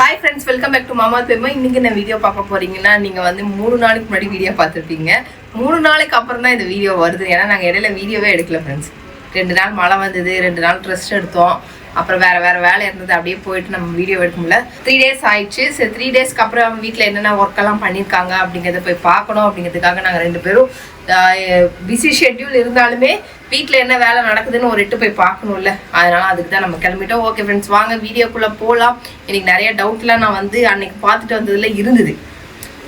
Hi friends, welcome back to Mama Thema. இன்னைக்கு நான் video பார்க்க போறீங்கன்னா நீங்க வந்து 3 நாளுக்கு முன்னாடி வீடியோ பார்த்திருப்பீங்க. 3 நாளுக்கு அப்புறம் தான் இந்த வீடியோ வருது. ஏன்னா நாங்க இடையில வீடியோவே எடுக்கல फ्रेंड्स. 2 நாள் மழை வந்தது, 2 நாள் ரெஸ்ட் எடுத்தோம். அப்புறம் வேற வேலை இருந்தது, அப்படியே போயிட்டு நம்ம வீடியோ எடுக்க முடியல. 3 days ஆயிடுச்சு. சரி 3 daysக்கு அப்புறம் வீட்டில் என்னென்ன ஒர்க் எல்லாம் பண்ணியிருக்காங்க அப்படிங்கிறத போய் பார்க்கணும் அப்படிங்கிறதுக்காக நாங்கள் 2 பேரும் பிஸி ஷெட்யூல் இருந்தாலுமே வீட்டில் என்ன வேலை நடக்குதுன்னு ஒரு எட்டு போய் பார்க்கணும்ல, அதனால அதுக்கு தான் நம்ம கிளம்பிட்டோம். ஓகே ஃப்ரெண்ட்ஸ், வாங்க வீடியோக்குள்ளே போகலாம். எனக்கு நிறைய டவுட்லாம் நான் வந்து அன்னைக்கு பார்த்துட்டு வந்ததில் இருந்தது.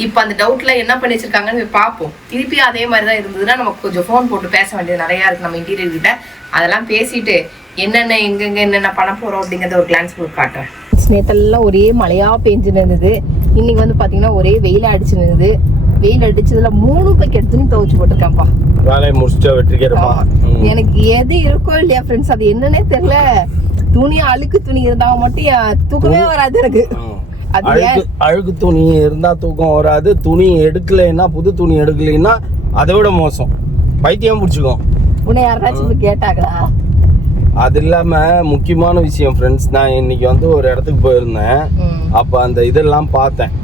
இப்போ அந்த டவுட்டில் என்ன பண்ணி வச்சிருக்காங்கன்னு பார்ப்போம். திருப்பி அதே மாதிரி தான் இருந்ததுன்னா நமக்கு கொஞ்சம் ஃபோன் போட்டு பேச வேண்டியது நிறையா இருக்குது நம்ம இன்டீரியர் கிட்ட. அதெல்லாம் பேசிட்டு என்னென்ன எங்கெங்க என்னென்ன பண்ண போகிறோம் அப்படிங்கிறத ஒரு கிளான்ஸ் போட்டு காட்டுறேன். நேற்றெல்லாம் ஒரே மழையாக பெஞ்சுன்னு இருந்தது. இன்னைக்கு வந்து பார்த்தீங்கன்னா ஒரே வெயில் அடிச்சுன்னு இருந்தது. வெயில் அடிச்சதுல 3 பக்கெட் துணி துவைச்சு போட்டிருக்கான்ப்பா. வேலையை முடிச்சுட்டு வெற்றிக்கிறப்பா. எனக்கு எது இருக்கோ இல்லையா ஃப்ரெண்ட்ஸ், அது என்னன்னே தெரியல. துணி அழுக்கு துணி இருந்தா மட்டும் தூக்கமே வராது எனக்கு. அழுக்கு துணி இருந்தா தூக்கம் வராது. துணி எடுக்கலைன்னா, புது துணி எடுக்கலைன்னா அதை விட மோசம், பைத்தியம் பிடிச்சிக்கும். உன்னை யாராச்சும் கேட்டாங்களா? அது இல்லாம முக்கியமான விஷயம் ஃப்ரெண்ட்ஸ், நான் இன்னைக்கு வந்து ஒரு இடத்துக்கு போயிருந்தேன். அப்ப அந்த இதெல்லாம் பார்த்தேன்.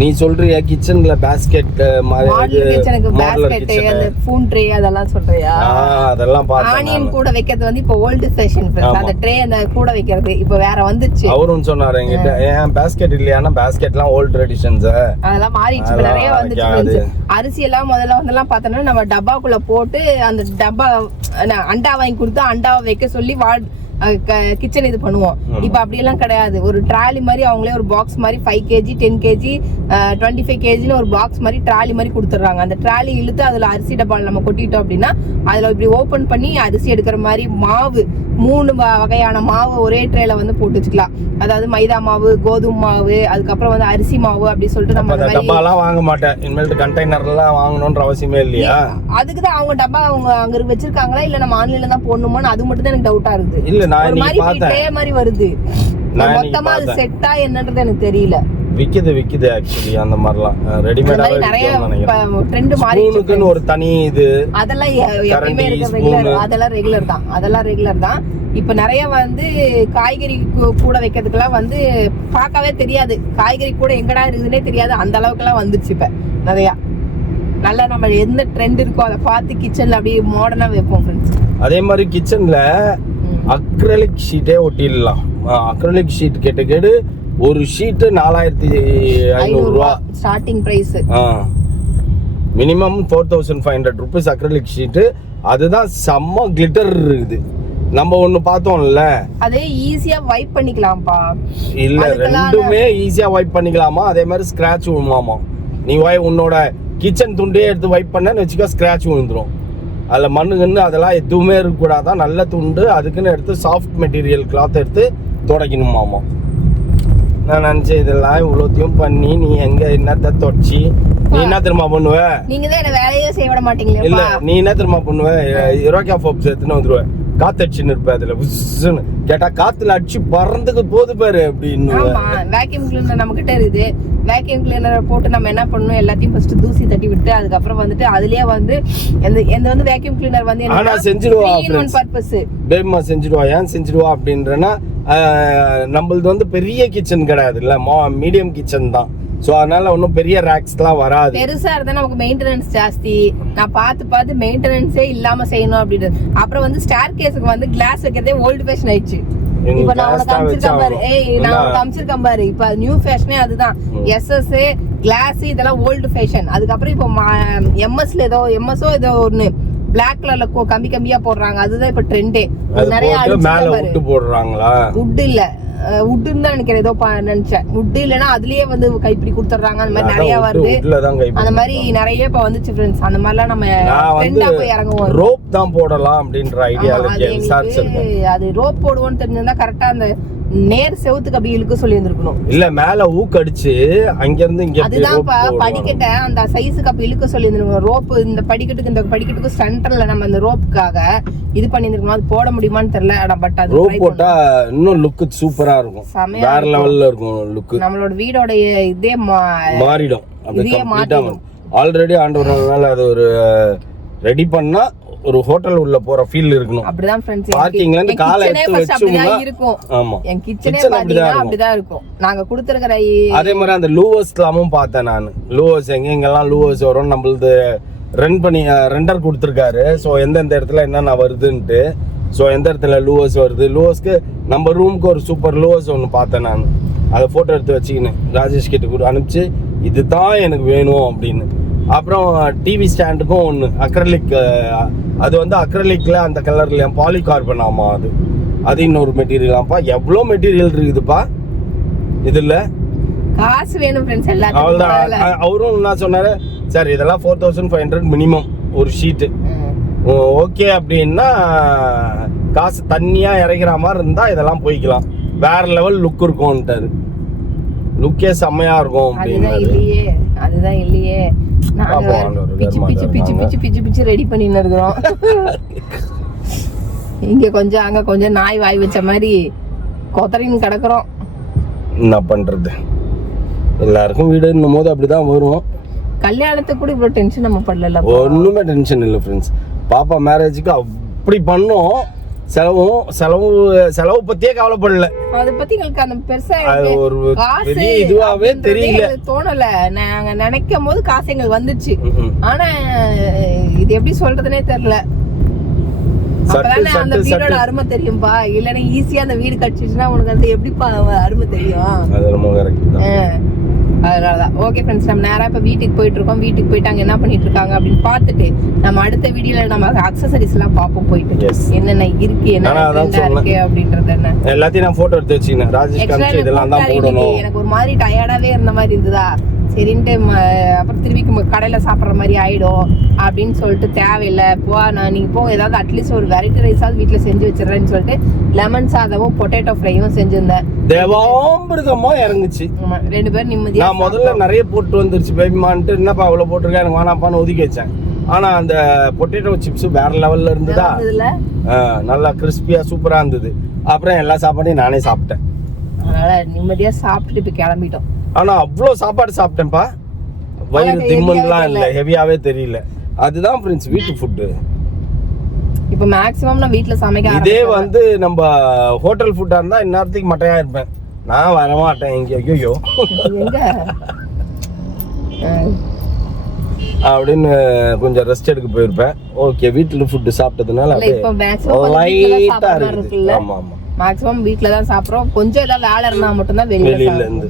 நீ சொல்றியா கிச்சன்ல பாஸ்கெட் மாதிரி அதெல்லாம் சொல்றியா? அதெல்லாம் பார்த்தேன். ஆனியன் கூட வைக்கிறது வந்து இப்போ ஓல்ட் ஃபேஷன் ஃப்ரெண்ட்ஸ். அந்த ட்ரே அந்த கூட வைக்கிறது இப்போ வேற வந்துச்சு. அவரும் சொன்னாரு என்கிட்ட, ஏன் பாஸ்கெட் இல்லையானா பாஸ்கெட்லாம் ஓல்ட் ட்ரெடிஷன்ஸ், அதெல்லாம் மாறிடுச்சு, நிறைய வந்துச்சு. அரிசி எல்லாம் முதல்ல பார்த்தோம்னா நம்ம டப்பாக்குள்ள போட்டு அந்த டப்பா அண்டா வாங்கி கொடுத்து அண்டாவை வைக்க சொல்லி கிச்சன் இது பண்ணுவோம். இப்ப அப்படி எல்லாம் கிடையாது. ஒரு ட்ராலி மாதிரி அவங்களே ஒரு பாக்ஸ் மாதிரி 5 kg 10 kg 25 kg ஒரு பாக்ஸ் மாதிரி ட்ராலி மாதிரி கொடுத்துட்றாங்க. அந்த ட்ராலி இழுத்து அதுல அரிசி டப்பால் நம்ம கொட்டிட்டோம் அப்படின்னா அதுல இப்படி ஓபன் பண்ணி அரிசி எடுக்கிற மாதிரி மாவு 3 வகையான மாவு ஒரே ட்ரேல வந்து போட்டு வச்சுக்கலாம். அதாவது மைதா மாவு, கோதுமை மாவு, அதுக்கப்புறம் வந்து அரிசி மாவு அப்படி சொல்லிட்டு நம்ம டப்பாலாம் வாங்க மாட்டேன். இனிமேல் கண்டெய்னர்லாம் வாங்கணும்ன்ற அவசியமே இல்லையா? அதுக்குதான் அவங்க டப்பா அவங்க அங்க வச்சிருக்காங்களா இல்ல நம்ம ஆன்லைன்ல தான் போடணுமான்னு அது மட்டும் தான் எனக்கு டவுட்டா இருக்கு. இல்ல நான் ஒரு மாதிரி வருது. மொத்தமா அது செட்டா என்னன்றது எனக்கு தெரியல. விக்குது ஆக்சுவலி அந்த மாதிரிலாம் ரெடிமேடாவே நிறைய ட்ரெண்ட் மாறி ஸ்பூனுக்குன்னு ஒரு தனி இது, அதெல்லாம் எப்பவுமே ரெகுலர், அதெல்லாம் ரெகுலர் தான். இப்ப நிறைய வந்து காய்கறி கூட வைக்கிறதுக்கெல்லாம் வந்து பார்க்கவே தெரியாது. காய்கறி கூட எங்கடா இருக்குதுன்னே தெரியாது, அந்த அளவுக்கு எல்லாம் வந்துருச்சு இப்ப நிறைய. நல்லா நம்ம எந்த ட்ரெண்ட் இருக்கோ அதை பார்த்து கிச்சன்ல அப்படியே மாடர்னா வைப்போம் ஃப்ரெண்ட்ஸ். அதே மாதிரி கிச்சன்ல அக்ரிலிக் ஷீட்டே ஒட்டிடலாம். அக்ரிலிக் ஷீட் கேட்டு ஒரு ஷீட் 4500 ரூபா starting price. Minimum 4500 rupees acrylic sheet. அதுதான் செம்ம கிளிட்டர் இருக்குது. நம்ம ஒண்ணு பார்த்தோம்ல, அதே ஈஸியா வைப் பண்ணிக்கலாம்ப்பா. இல்ல ரெண்டுமே ஈஸியா வைப் பண்ணிக்கலாமா? அதே மாதிரி ஸ்கிராட்ச் விழுமாமா. நீ உன்னோட கிச்சன் துண்டே எடுத்து வைப் பண்ணன்னு வச்சுக்க, ஸ்கிராட்ச் விழுந்துரும். அதில் மண்ணுங்கன்னு அதெல்லாம் எதுவுமே இருக்கக்கூடாதான். நல்ல துண்டு அதுக்குன்னு எடுத்து சாஃப்ட் மெட்டீரியல் கிளாத் எடுத்து துடைக்கணுமாமா. நான் நினைச்சேன் இதெல்லாம் இவ்வளோத்தையும் பண்ணி நீ எங்க என்னத்த தொடச்சி நீ என்ன திரும்ப பண்ணுவ? நீங்க தான் என்ன வேலையே செய்ய விட மாட்டீங்களா? இல்ல நீ என்ன திரும்ப பண்ணுவ? ரோக்கா ஃபோப்ஸ் எடுத்துன்னு வந்துருவேன். காத்து அடிச்சுன்னு இருப்ப. அதுல புஷ்ஷுன்னு கேட்டா காத்துல அடிச்சு பறந்துக்கு போது பாரு அப்படின்னு. வேக்யூம் கிளீனர் நம்ம கிட்ட இருக்குது. வேக்யூம் கிளீனரை போட்டு நம்ம என்ன பண்ணணும், எல்லாத்தையும் ஃபர்ஸ்ட் தூசி தட்டி விட்டு அதுக்கப்புறம் வந்துட்டு அதுலயே வந்து எந்த வந்து வேக்யூம் கிளீனர் வந்து ஆனா செஞ்சிடுவா பர்பஸ் பேமா செஞ்சிடுவா. ஏன் செஞ்சிடுவா அப்படின்றனா, நம்மளது வந்து பெரிய கிச்சன் கிடையாது இல்ல, மீடியம் கிச்சன் தான். சோ அதனால ஒன்னும் பெரிய ரேக்ஸ்லாம் வராது. பெருசா இருந்தா நமக்கு மெயின்டெனன்ஸ் ஜாஸ்தி. நான் பார்த்து மெயின்டெனன்ஸே இல்லாம செய்யணும் அப்படின்றது. அப்புறம் வந்து ஸ்டேர் கேஸுக்கு வந்து கிளாஸ் வைக்கிறதே ஓல்டு ஃபேஷன் ஆயிடுச்சு. இப்ப நான் உனக்கு காமிச்சிருக்கேன் பாரு, நான் உனக்கு காமிச்சிருக்கேன் பாரு, இப்ப நியூ ஃபேஷனே அதுதான். எஸ்எஸ் கிளாஸ் இதெல்லாம் ஓல்டு ஃபேஷன். அதுக்கப்புறம் இப்போ எம்எஸ்ல ஏதோ ஒண்ணு பிளாக் கலர்ல கம்பி கம்பியா போடுறாங்க. அதுதான் இப்ப ட்ரெண்டே. நிறைய வுட் போடுறாங்களா? வுட் இல்ல, வுட்னு தான் நினைக்கிறேன். ஏதோ நினைச்சேன் வுட் இல்லன்னா அதுலயே வந்து கைப்பிடி கொடுத்துறாங்க. அந்த மாதிரி நிறைய வருது. அந்த மாதிரி நிறைய இப்ப வந்துச்சு ஃப்ரெண்ட்ஸ். அந்த மாதிரிலாம் நம்ம ட்ரெண்டா போய் இறங்குவோம். ரோப் தான் போடலாம் அப்படின்ற ஐடியால விசாரிச்சிருக்கேன். அது ரோப் போடுவோம்னு தெரிஞ்சிருந்தா கரெக்டா அந்த நேர் செவுத்துக்கு அப்படி இழுக்க சொல்லி இருந்திருக்கணும். இல்ல மேல ஊக்கடிச்சு அங்க இருந்து இங்க அதுதான்ப்பா படிக்கட்ட அந்த சைஸுக்கு அப்படி இழுக்க சொல்லி இருந்திருக்கணும். ரோப் இந்த படிக்கட்டுக்கு சென்டர்ல நம்ம அந்த ரோப்புக்காக இது பண்ணி இருந்திருக்கணும். அது போட முடியுமான்னு தெரியல. பட் அது ரோப் போட்டா இன்னும் லுக் சூப்பரா இருக்கும், வேற லெவல்ல இருக்கும் லுக். நம்மளோட வீடோட இதே மாறிடும். அப்படியே கம்ப்ளீட்டா ஆல்ரெடி ஆண்டவரால அது ஒரு ரெடி பண்ணா ஒரு ஹோட்டல் உள்ள போற ஃபீல் இருக்கணும். அப்படிதான் फ्रेंड्स. பார்க்கிங்ல இருந்து காலை எடுத்து வச்சோம்னா இருக்கும். ஆமா, என் கிச்சனே பாத்தீங்கன்னா அப்படிதான் இருக்கும். நாங்க கொடுத்திருக்கிற அதே மாதிரி அந்த லூவர்ஸ்லாமும் பார்த்தேன் நான். லூவர்ஸ் எங்கெங்கெல்லாம் லூவர்ஸ் வரும் நம்மளது ரெண்டர் கொடுத்துருக்காரு. ஸோ எந்தெந்த இடத்துல என்னென்ன வருதுன்ட்டு. ஸோ எந்த இடத்துல லூவர்ஸ் வருது, லூவர்ஸ்க்கு நம்ம ரூமுக்கு ஒரு சூப்பர் லூவர்ஸ் ஒன்று பார்த்தேன் நான். அதை ஃபோட்டோ எடுத்து வச்சுக்கினேன் ராஜேஷ் கிட்ட கூட அனுப்பிச்சு இதுதான் எனக்கு வேணும் அப்படின்னு. அப்புறம் டிவி ஸ்டாண்டுக்கும் ஒன்று அக்ரலிக், அது வந்து அக்ரலிக்கில் அந்த கலர்ல பாலிகார்பன். ஆமாம், அது இன்னொரு மெட்டீரியலாம்ப்பா. எவ்வளோ மெட்டீரியல் இருக்குதுப்பா இதில். காசு வேணும் ஃப்ரெண்ட்ஸ் எல்லாரும். அவ்வளோதான். அவரும் என்ன சொன்னாரு, சார் இதெல்லாம் 4500 மினிமம் ஒரு ஷீட்டு. ஓகே அப்படின்னா காசு தண்ணியாக இறக்கிற மாதிரி இருந்தால் இதெல்லாம் போய்க்கலாம். வேற லெவல் லுக் இருக்கும்ட்டாரு. லுக்கே செம்மையா இருக்கும் அப்படின்னு. அதுதான் இல்லையே நாங்க பிச்சு பிச்சு பிச்சு பிச்சு பிச்சு பிச்சு ரெடி பண்ணின்னு இருக்கிறோம். இங்க கொஞ்சம் அங்க கொஞ்சம் நாய் வாய் வச்ச மாதிரி கொத்தரின்னு கிடக்குறோம். என்ன பண்றது, எல்லாருக்கும் வீடுன்னும் போது அப்படிதான் வரும். கல்யாணத்துக்கு கூட இவ்வளவு டென்ஷன் நம்ம பண்ணல. ஒண்ணுமே டென்ஷன் இல்லை ஃப்ரெண்ட்ஸ். பாப்பா மேரேஜுக்கு அப்படி பண்ணோம். செலவு பத்தியே கவலைப்படல. அத பத்தி உங்களுக்கு அந்த பெருசா ஒரு பெரிய இதுவாவே தெரியல, தோணல. நாங்க நினைக்கும் போது காசு எங்களுக்கு வந்துச்சு. ஆனா இது எப்படி சொல்றதுனே தெரியல. அப்பதானே அந்த வீடோட அருமை தெரியும்பா. இல்லன்னா ஈஸியா அந்த வீடு கட்டிச்சுன்னா உனக்கு வந்து எப்படிப்பா அருமை தெரியும். அது ரொம்ப கரெக்ட் தான். அதனாலதான் ஓகே ஃப்ரெண்ட்ஸ், நம்ம நேரா இப்ப வீட்டுக்கு போயிட்டு இருக்கோம். வீட்டுக்கு போயிட்டு அங்க என்ன பண்ணிட்டு இருக்காங்க அப்படின்னு பார்த்துட்டு நம்ம அடுத்த வீடியோல நம்ம அக்சசரிஸ் எல்லாம் பார்ப்போம். போயிட்டு என்னென்ன இருக்கு, என்ன இருக்கு அப்படின்றது என்ன எல்லாத்தையும் நான் போட்டோ எடுத்து வச்சுக்கிறேன். ராஜேஷ் காமிச்சு இதெல்லாம் தான் போடணும். எனக்கு ஒரு மாதிரி டயர்டாவே இருந்த மாதிரி இருந்ததா, சரின்ட்டு அப்புறம் திருப்பி கடையில சாப்பிட்ற மாதிரி ஆயிடும் அப்படின்னு சொல்லிட்டு தேவையில்லை போ, நீங்க போங்க ஏதாவது அட்லீஸ்ட் ஒரு வெரைட்டி ரைஸாவது வீட்டுல செஞ்சு வச்சிடறேன்னு சொல்லிட்டு லெமன் சாதமும் பொட்டேட்டோ ஃப்ரையும் செஞ்சிருந்தேன். தேவாமிருதமா இறங்குச்சு. 2 பேரும் நிம்மதியா. நான் முதல்ல நிறைய போட்டு வந்துருச்சு பேபிமான்ட்டு, என்னப்பா அவ்வளவு போட்டிருக்கேன் எனக்கு வேணாப்பான்னு ஒதுக்கி வச்சேன். ஆனா அந்த பொட்டேட்டோ சிப்ஸ் வேற லெவல்ல இருந்ததா, நல்லா கிறிஸ்பியா சூப்பரா இருந்தது. அப்புறம் எல்லா சாப்பாடையும் நானே சாப்பிட்டேன். அதனால நிம்மதியா சாப்பிட்டுட்டு இப்ப கிளம்பிட்டோம். ஆனா அவ்வளவு சாப்பாடு சாப்பிட்டேன்ப்பா, வயிறு திம்முலாம் இல்ல, ஹெவியாவே தெரியல. அதுதான் ஃப்ரெண்ட்ஸ் வீட்டு ஃபுட்டு. இப்ப மேக்ஸிமம் நான் வீட்ல சமைக்க இதே வந்து நம்ம ஹோட்டல் ஃபுட்டா இருந்தா இந்நேரத்துக்கு மட்டையா இருப்பேன். நான் வர மாட்டேன் எங்க. ஐயோ எங்க அப்படின்னு கொஞ்சம் ரெஸ்ட் எடுக்க போயிருப்பேன். ஓகே, வீட்டுல ஃபுட் சாப்பிட்டதுனால லைட்டா இருக்கு. ஆமா ஆமா, மேக்ஸிமம் வீட்ல தான் சாப்பிடுறோம். கொஞ்சம் ஏதாவது வேலை இருந்தா மட்டும் தான் வெளியில இருந்து.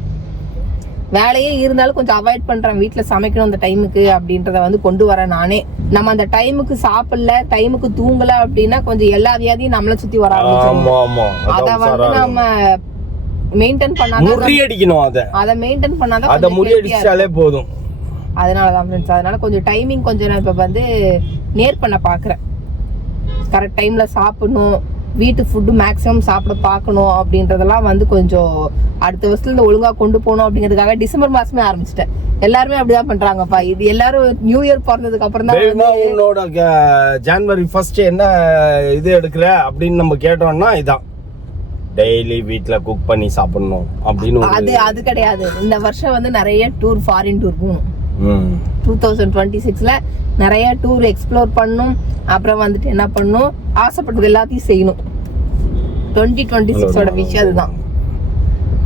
வேலையே இருந்தாலும் கொஞ்சம் அவாய்ட் பண்றேன். வீட்டுல சமைக்கணும் அந்த டைமுக்கு அப்படின்றத வந்து கொண்டு வரேன் நானே. நம்ம அந்த டைமுக்கு சாப்பிடல, டைமுக்கு தூங்கல அப்படின்னா கொஞ்சம் எல்லா வியாதியும் நம்மள சுத்தி வர ஆரம்பிச்சிடும். அத வந்து நம்ம மெயின்டைன் பண்ணாதான், அத மெயின்டைன் பண்ணாதான் அத முறியடிச்சாலே போதும். அதனாலதான் ஃப்ரெண்ட்ஸ், அதனால கொஞ்சம் டைமிங் கொஞ்சம் நான் இப்ப வந்து நேர் பண்ண பாக்குறேன். கரெக்ட் டைம்ல சாப்பிடணும், வீட்டு ஃபுட்டு மேக்ஸிமம் சாப்பிட பார்க்கணும் அப்படின்றதெல்லாம் வந்து கொஞ்சம் அடுத்த வருஷத்துல இருந்து ஒழுங்கா கொண்டு போகணும் அப்படிங்கிறதுக்காக டிசம்பர் மாசமே ஆரம்பிச்சிட்டேன். எல்லாருமே அப்படிதான் பண்றாங்கப்பா. இது எல்லாரும் நியூ இயர் பிறந்ததுக்கு அப்புறம் தான் உன்னோட ஜனவரி 1 என்ன இது எடுக்கிற அப்படின்னு நம்ம கேட்டோம்னா இதான் டெய்லி வீட்ல குக் பண்ணி சாப்பிடணும் அப்படின்னு. அது கிடையாது. இந்த வருஷம் வந்து நிறைய டூர், ஃபாரின் டூர் போகணும். 2026ல நிறைய டூர் எக்ஸ்ப்ளோர் பண்ணணும். அப்புறம் வந்துட்டு என்ன பண்ணணும், ஆசைப்பட்டது எல்லாத்தையும் செய்யணும். 2026ஓட விஷயம் அதுதான்.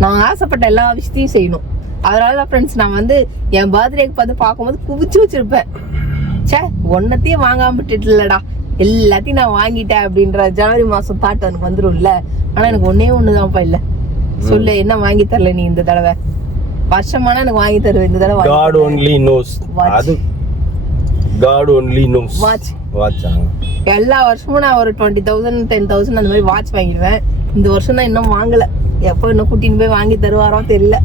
நான் ஆசைப்பட்ட எல்லா விஷயத்தையும் செய்யணும். அதனால ஃப்ரெண்ட்ஸ் நான் வந்து என் பர்த்டேக்கு பார்த்து பார்க்கும்போது குவிச்சு வச்சிருப்பேன். சே, ஒன்னத்தையும் வாங்காம விட்டுட்டு இல்லடா, எல்லாத்தையும் நான் வாங்கிட்டேன் அப்படின்ற ஜனவரி மாசம் தாட் எனக்கு வந்துரும்ல. ஆனா எனக்கு ஒன்னே ஒண்ணுதான்ப்பா இல்ல. சொல்லு, என்ன வாங்கி தரல நீ இந்த தடவை? வருஷமான எனக்கு வாங்கி தருவேன் இந்த தடவை. God only knows. அது God only knows. வாட்ச் எல்லா வருஷமும் நான் ஒரு 20,000 10,000 அந்த மாதிரி வாட்ச் வாங்கிடுவேன். இந்த வருஷம் தான் இன்னும் வாங்கல. எப்போ இன்னும் கூட்டின்னு போய் வாங்கி தருவாரோ தெரியல.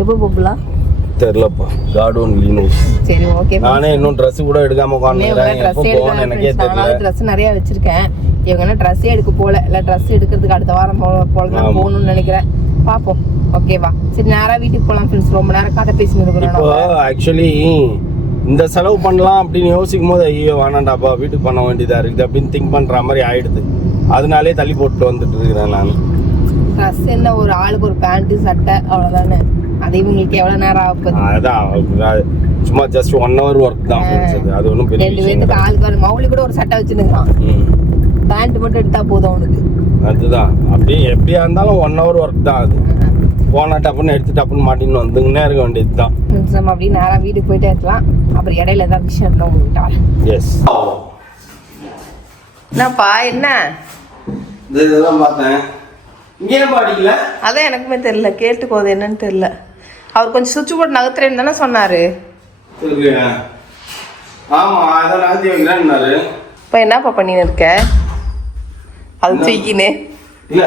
எப்போ போகலாம் தெரியலப்பா. God only knows. சரி ஓகே. நானே இன்னும் Dress கூட எடுக்காம உட்கார்ந்திருக்கேன். எப்போ போறேன்னு எனக்கே தெரியல. நான் Dress நிறைய வச்சிருக்கேன். இவங்க என்ன Dress எடுக்க போல இல்ல, Dress எடுக்கிறதுக்கு அடுத்த வாரம் போல தான் போகணும்னு நினைக்கிறேன். பாப்போம். ஓகேவா, சரி நேரா வீட்டுக்கு போலாம் ஃப்ரெண்ட்ஸ். ரொம்ப நேரம் கதை பேசிட்டு இருக்கோம். இப்போ ஆக்சுவலி இந்த செலவு பண்ணலாம் அப்படின்னு யோசிக்கும் போது ஐயோ வேணாண்டாப்பா வீட்டுக்கு பண்ண வேண்டியதா இருக்குது அப்படின்னு திங்க் பண்ற மாதிரி ஆயிடுது. அதனாலே தள்ளி போட்டு வந்துட்டு இருக்கிறேன் நான். ட்ரெஸ் என்ன, ஒரு ஆளுக்கு ஒரு பேண்ட் சட்டை அவ்வளவுதானே. அது இவங்களுக்கு எவ்வளவு நேரம் ஆகுது? அதான் சும்மா ஜஸ்ட் 1 hour ஒர்க் தான் ஃப்ரெண்ட்ஸ். அது ஒன்றும் பெரிய ரெண்டு விஷயம் பேருக்கு ஆளுக்கு ஒரு மௌலி கூட ஒரு சட்டை வச்சுருக்கான். பேண்ட் மட்டும் எடுத்தா போதும் அவனுக்கு. அதுதான் அப்படியே எப்படியா இருந்தாலும் 1 hour ஒர்க் தான் அது. போனா டப்புன்னு எடுத்து டப்புன்னு மாட்டின்னு வந்துங்கன்னே இருக்க வேண்டியது தான். நம்ம அப்படியே நேராக வீட்டுக்கு போயிட்டே இருக்கலாம். அப்புறம் இடையில தான் விஷயம் தான் உங்கள்கிட்ட. எஸ். என்னப்பா என்ன இதெல்லாம் பார்த்தேன். இங்கே பாடிக்கல. அதான் எனக்குமே தெரியல, கேட்டுக்கோது என்னன்னு தெரியல. அவர் கொஞ்சம் சுவிட்ச் போர்ட் நகர்த்துறேன்னு தானே சொன்னாரு. ஆமா அதான் நகர்த்தி வைக்கிறேன்னாரு. இப்போ என்னப்பா பண்ணின்னு இருக்க? அது தூக்கினே இல்ல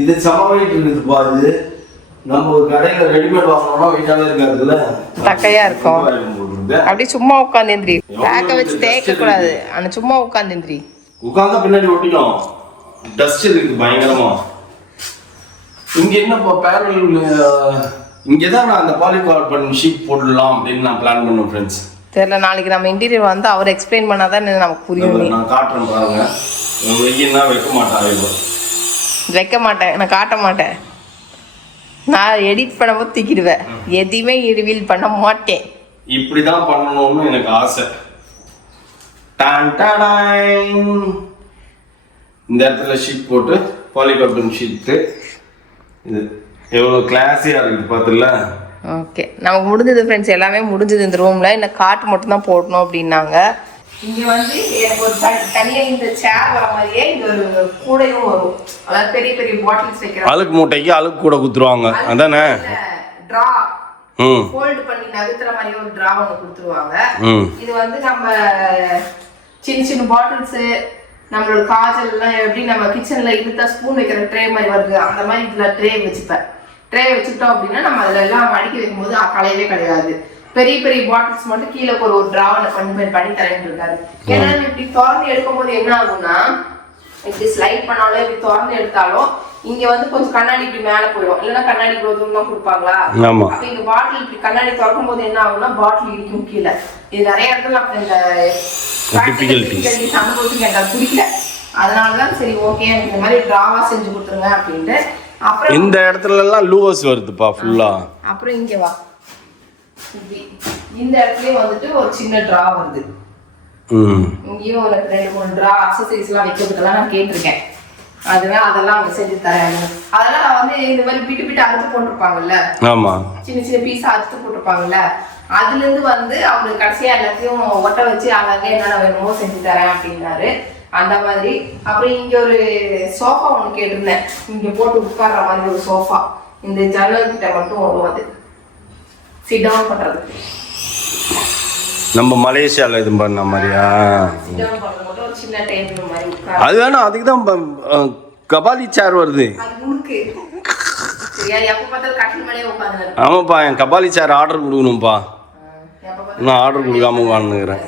இது சமவெயிட் இருக்குதுப்பா. இது நம்ம ஒரு கடையில ரெடிமேட் வாங்கணும்னா வெயிட்டாவே இருக்காதுல்ல, தக்கையா இருக்கும். அப்படியே சும்மா உட்காந்து எந்திரி, பேக்க வச்சு தேய்க்க கூடாது. ஆனா சும்மா உட்காந்து எந்திரி. உட்காந்தா பின்னாடி ஒட்டிக்கும். டஸ்ட் இருக்குது பயங்கரமா. இங்க என்னப்பா பேரல் இங்கதான் நான் அந்த பாலிகார்பன் ஷீட் போடலாம் அப்படின்னு நான் பிளான் பண்ணேன் ஃப்ரெண்ட்ஸ். தெரியல, நாளைக்கு நம்ம இன்டீரியர் வந்து அவர் எக்ஸ்பிளைன் பண்ணாதான் நமக்கு புரியும். நான் காட்டுறேன் பாருங்க. வெயின்னா வைக்க மாட்டாங்க. வைக்க மாட்டேன், நான் காட்ட மாட்டேன். நான் எடிட் பண்ணும்போது தூக்கிடுவேன். எதையுமே ரிவீல் பண்ண மாட்டேன். இப்படிதான் பண்ணணும்னு எனக்கு ஆசை. இந்த இடத்துல ஷீட் போட்டு பாலிகார்பன் ஷீட்டு. இது எவ்வளோ கிளாஸியாக இருக்குது பார்த்துல. ஓகே, நமக்கு முடிஞ்சது ஃப்ரெண்ட்ஸ், எல்லாமே முடிஞ்சது இந்த ரூமில். இந்த காட்டு மட்டும் தான் போடணும் அப்படின்னாங்க. இங்கே வந்து எனக்கு ஒரு தனியாக இந்த சேர் வர மாதிரியே இங்கே ஒரு கூடையும் வரும். அதாவது பெரிய பெரிய பாட்டில்ஸ் வைக்கிறோம். அழுக்கு மூட்டைக்கு அழுக்கு கூட குத்துருவாங்க அதானே. ட்ரா ஃபோல்ட் பண்ணி நகர்த்துற மாதிரி ஒரு ட்ரா ஒன்று கொடுத்துருவாங்க. இது வந்து நம்ம சின்ன சின்ன பாட்டில்ஸு, நம்மளோட காஜல் எல்லாம் எப்படி நம்ம கிச்சன்ல இழுத்தா ஸ்பூன் வைக்கிற ட்ரே மாதிரி வருது, அந்த மாதிரி இதுல ட்ரே வச்சுப்பேன். ட்ரே வச்சுக்கிட்டோம் அப்படின்னா நம்ம அதுல எல்லாம் அடுக்கி வைக்கும்போது கலையவே கிடையாது. பெரிய பெரிய பாட்டில்ஸ் மட்டும் கீழே ஒரு டிராவனை பண்ணி தரேன்னு இருக்காரு. ஏன்னா இப்படி திறந்து எடுக்கும் போது என்ன ஆகும்னா, இப்படி ஸ்லைட் பண்ணாலும் இப்படி திறந்து எடுத்தாலும் இங்க வந்து கொஞ்சம் கண்ணாடி இப்படி மேல போயிடும். இல்லைன்னா கண்ணாடி இவ்வளவு தான் கொடுப்பாங்களா. அப்ப இந்த பாட்டில் இப்படி கண்ணாடி திறக்கும் போது என்ன ஆகும்னா பாட்டில் இடிக்கும் கீழே. இது நிறைய இடத்துல இந்த சம்பவத்துக்கு எனக்கு பிடிக்கல. அதனாலதான் சரி ஓகே எனக்கு இந்த மாதிரி டிராவா செஞ்சு கொடுத்துருங்க அப்படின்ட்டு. அப்புறம் இந்த இடத்துல எல்லாம் லூவர்ஸ் வருதுப்பா ஃபுல்லா. அப்புறம் இங்க வா, இந்த இடத்துலயே வந்துட்டு ஒரு சின்ன டிரா வருது. இங்கேயும் ஒரு 2-3 டிரா அக்சசரிஸ் எல்லாம் வைக்கிறதுக்கெல்லாம் நான் கேட்டிருக்கேன். அதெல்லாம் அவங்க செஞ்சு தராங்க. அதெல்லாம் நான் வந்து இந்த மாதிரி பிட்டு அறுத்து போட்டிருப்பாங்கல்ல, சின்ன சின்ன பீஸா அறுத்து போட்டிருப்பாங்கல்ல, அதுல இருந்து வந்து அவங்களுக்கு கடைசியா எல்லாத்தையும் ஒட்ட வச்சு அங்கங்க என்னென்ன வேணுமோ செஞ்சு தரேன் அப்படின்னாரு. அந்த மாதிரி. அப்புறம் இங்க ஒரு சோஃபா ஒன்று கேட்டிருந்தேன், இங்க போட்டு உட்கார்ற மாதிரி ஒரு சோஃபா. இந்த ஜன்னல் கிட்ட மட்டும் வரும், அது சிட் டவுன் பண்றதுக்கு. நம்ம மலேசியால இது பண்ண மாதிரியா? சிட் டவுன் பண்றது மட்டும் ஒரு சின்ன டேபிள் மாதிரி உட்கார். அது வேணா, அதுக்கு தான் கபாலி சேர் வருது. அது உனக்கு சரியா? எப்ப பார்த்தாலும் கட்டில் மேலே உட்கார்ந்து. ஆமாப்பா, என் கபாலி சேர் ஆர்டர் கொடுக்கணும்ப்பா. நான் ஆர்டர் கொடுக்காம உட்காந்துக்கிறேன்.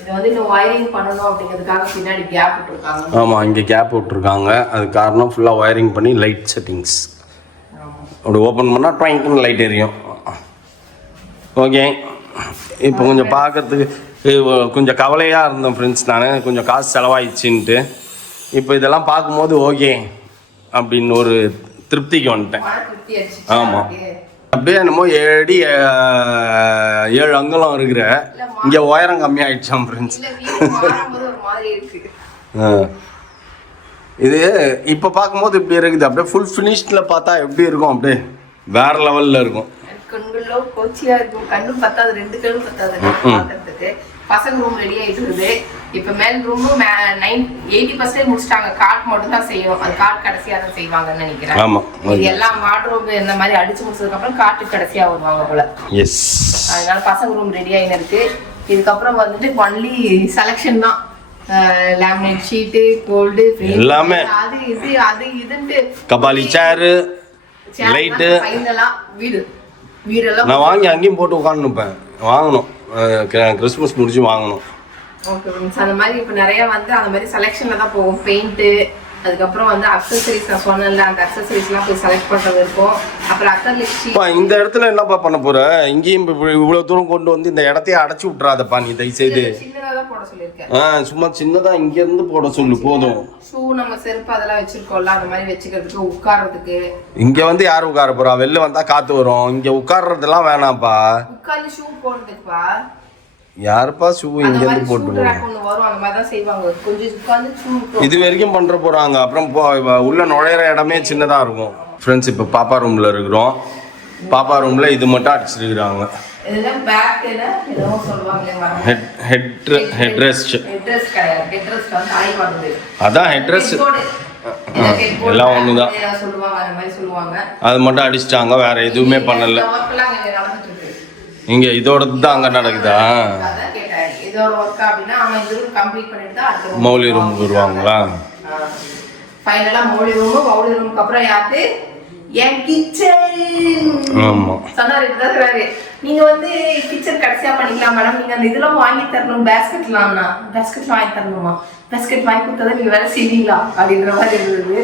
இது வந்து இன்னும் வயரிங் பண்ணணும் அப்படிங்கிறதுக்காக பின்னாடி கேப் விட்டுருக்காங்க. ஆமா, இங்க கேப் விட்டுருக்காங்க. அது காரணம் ஃபுல்லா வயரிங் பண்ணி லைட் செட்டிங்ஸ். அப்படி ஓப்பன் பண்ணா ட்வைங்க்னு லைட் எரியும். ஓகே, இப்போ கொஞ்சம் பார்க்கறதுக்கு கொஞ்சம் கவலையாக இருந்தேன் ஃப்ரெண்ட்ஸ். நான் கொஞ்சம் காசு செலவாயிடுச்சுன்ட்டு இப்போ இதெல்லாம் பார்க்கும்போது ஓகே அப்படின்னு ஒரு திருப்திக்கு வந்துட்டேன். ஆமாம், அப்படியே என்னமோ 7 அடி 7 அங்குலம் இருக்கிற இங்கே உயரம் கம்மியாயிடுச்சான் ஃப்ரெண்ட்ஸ். இது இப்போ பார்க்கும்போது இப்படி இருக்குது. அப்படியே ஃபுல் ஃபினிஷ்டில் பார்த்தா எப்படி இருக்கும், அப்படியே வேற லெவலில் இருக்கும். கண்ணுல கோச்சியா இருக்கும். கண்ணும் பத்தாது, 2 கண்ணும் பத்தாது பார்க்கறதுக்கு. பசங்க ரூம் ரெடி ஆயிட்டு இருக்குது. இப்போ மேல் ரூமும் 80% முடிச்சிட்டாங்க. காட் மட்டும் தான் செய்யணும். அது காட் கடைசியாக தான் செய்வாங்கன்னு நினைக்கிறேன். ஆமாம், இது எல்லாம் வார்ட்ரோப் இந்த மாதிரி அடிச்சு முடிச்சதுக்கு அப்புறம் காட்டு கடைசியாக வருவாங்க போல. எஸ், அதனால பசங்க ரூம் ரெடி ஆகின்னு இருக்கு. இதுக்கப்புறம் வந்துட்டு ஒன்லி செலெக்ஷன் தான். லேமினேட் ஷீட்டு, கோல்டு, எல்லாமே அது இதுன்ட்டு கபாலி சேரு, லைட்டு, வீடெல்லாம் நான் வாங்கி அங்கேயும் போட்டு உட்காந்துப்பேன். வாங்கணும், கிறிஸ்மஸ் முடிச்சு வாங்கணும். ஓகே ஃப்ரெண்ட்ஸ், அந்த மாதிரி இப்போ நிறைய வந்து அந்த மாதிரி செலெக்ஷனில் தான் போகும். பெயிண்ட்டு, அதுக்கப்புறம் வந்து அக்சசரிஸ் நான் சொன்னேன்ல, அந்த அக்சசரிஸ்லாம் போய் செலக்ட் பண்ணுறது இருக்கும். அப்புறம் அக்கர்லிக் இந்த இடத்துல என்னப்பா பண்ண போற? இங்கேயும் இவ்வளவு தூரம் கொண்டு வந்து இந்த இடத்தையே அடைச்சு விட்டுறாதப்பா நீ தயவு செய்து. சின்னதா போட சொல்லிருக்கேன். சும்மா சின்னதா இங்க இருந்து போட சொல்லு போதும். ஷூ நம்ம செருப்பு அதெல்லாம் வச்சிருக்கோம்ல, அந்த மாதிரி வச்சுக்கிறதுக்கு உட்கார்றதுக்கு. இங்க வந்து யாரு உட்கார போறா? வெளில வந்தா காத்து வரும். இங்க உட்கார்றதெல்லாம் வேணாம்ப்பா. உட்கார்ந்து ஷூ போடுறதுக்குப்பா. யாருப்பா ஷூ இங்க இருந்து போட்டு வரும் அந்த மாதிரி தான் செய்வாங்க. கொஞ்சம் உட்கார்ந்து ஷூ இது வரைக்கும் பண்ற போறாங்க. அப்புறம் உள்ள நுழையிற இடமே சின்னதா இருக்கும். ஃப்ரெண்ட்ஸ் இப்போ பாப்பா ரூம்ல இருக்கிறோம். பாப்பா ரூம்ல இது மட்டும் அடிச்சிருக்காங்க. இதெல்லாம் பேக்ல ஏதோ சொல்வாங்க. ஹெட் ரெஸ்ட் கிடையாது. ஹெட் ரெஸ்ட் வந்து தலை வருது. அதான் ஹெட் ரெஸ்ட். எல்லாம் ஒண்ணுதான் சொல்லுவாங்க, அந்த மாதிரி சொல்லுவாங்க. அது மட்டும் அடிச்சிட்டாங்க, வேற எதுவுமே பண்ணல. இங்க இதோட தான் அங்க நடக்குதா? இதோட வர்க் அப்படினா அவன் இது கம்ப்ளீட் பண்ணிட்டு தான் அடுத்து மௌலி ரூம் வருவாங்களா? ஃபைனலா மௌலி ரூமுக்கு அப்புறம் யாரு என் கிச்சன். ஆமா சொன்னாரு இப்பதான் நீங்க வந்து கிச்சன் கடைசியா பண்ணிக்கலாம் மேடம், நீங்க அந்த இதெல்லாம் வாங்கி தரணும், பேஸ்கெட்லாம் வாங்கி தரணுமா, பேஸ்கெட் வாங்கி கொடுத்தா நீங்க வேலை செய்வீங்களா அப்படின்ற மாதிரி இருந்தது.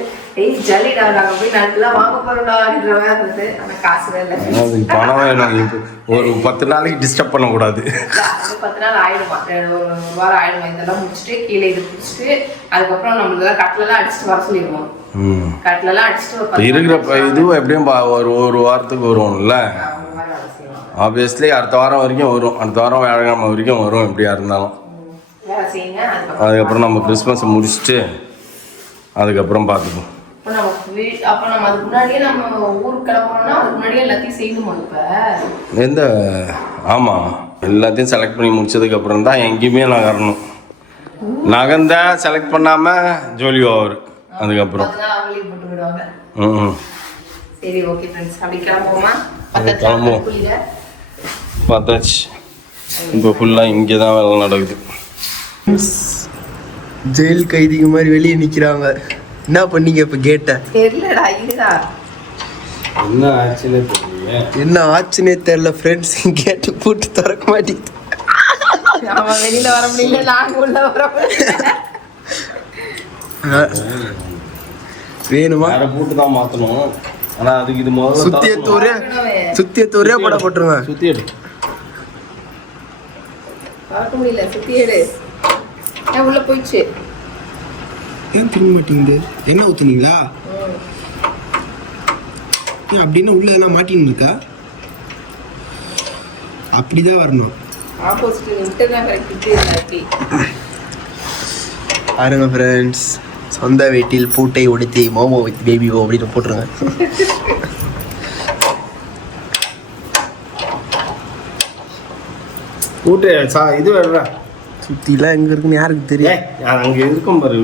ஜல்லிடா நாங்க போய் நல்லா வாங்க போறோம்டா அப்படின்ற மாதிரி இருந்தது. ஆனா காசு வேலை பணம் வேணும். ஒரு 10 நாளைக்கு டிஸ்டர்ப் பண்ணக்கூடாது. 10 நாள் ஆயிடுமா, ஒரு வாரம் ஆயிடுமா. இதெல்லாம் முடிச்சுட்டு கீழே இது முடிச்சுட்டு அதுக்கப்புறம் நம்மளெல்லாம் கட்டிலெல்லாம் அடிச்சுட்டு வர சொல்லிடுவோம். கட்டிலெல்லாம் அடிச்சுட்டு இருக்கிற இதுவும் எப்படியும் ஒரு வாரத்துக்கு வருவோம்ல. ஆப்வியஸ்லி அடுத்த வாரம் வரைக்கும் வரும். அடுத்த வாரம் வியாழக்கிழமை வரைக்கும் வரும் எப்படியா இருந்தாலும். அதுக்கப்புறம் நம்ம கிறிஸ்மஸ் முடிச்சுட்டு அதுக்கப்புறம் பார்த்துப்போம். அப்போ நம்ம அதுக்கு முன்னாடியே நம்ம ஊருக்கு கிளம்புறோம்னா அதுக்கு முன்னாடியே எல்லாத்தையும் செய்யணுமா? இப்போ எந்த ஆமாம் எல்லாத்தையும் செலக்ட் பண்ணி முடிச்சதுக்கப்புறம் தான் எங்கேயுமே நகரணும். நகர்ந்தா செலக்ட் பண்ணாமல் ஜோலி ஓவர். அதுக்கப்புறம் சரி ஓகே ஃப்ரெண்ட்ஸ், அப்படி கிளம்புவோமா? கிளம்புவோம். பார்த்தாச்சு. இப்போ ஃபுல்லாக இங்கே தான் வேலை நடக்குது. ஜெயில் கைதிக்கு மாதிரி வெளியே நிற்கிறாங்க. என்ன பண்ணீங்க இப்போ? கேட்ட தெரியலடா, இதுடா என்ன ஆச்சுன்னே தெரியல. என்ன ஆச்சுன்னே தெரியல ஃப்ரெண்ட்ஸ். கேட்டு போட்டு திறக்க மாட்டேங்குது. அவன் வெளியில வர முடியல, நாங்க உள்ள வர வேணுமா? வேற பூட்டு தான் மாற்றணும். ஆனால் அதுக்கு இது முதல்ல சுத்தியத்தூரே போட போட்டுருங்க. சுற்றி எடு. பார்க்க முடியல, சுத்தி எடு. உள்ள போயிடுச்சு. ஏன் திரும்ப மாட்டேங்குது? என்ன ஊத்துனீங்களா? ஏன் அப்படின்னா உள்ள எல்லாம் மாட்டின்னு இருக்கா? அப்படிதான் வரணும். ஆப்போசிட் இன்டர்னா கரெக்ட். பாருங்க ஃப்ரெண்ட்ஸ், சொந்த வீட்டில் பூட்டை உடைத்து மோமோ வித் பேபி ஓ அப்படின்னு போட்டுருங்க. பூட்டு இது வேற சுத்திலாம் எங்க இருக்குன்னு யாருக்கு தெரியும்? அங்கே இருக்கும் பாரு.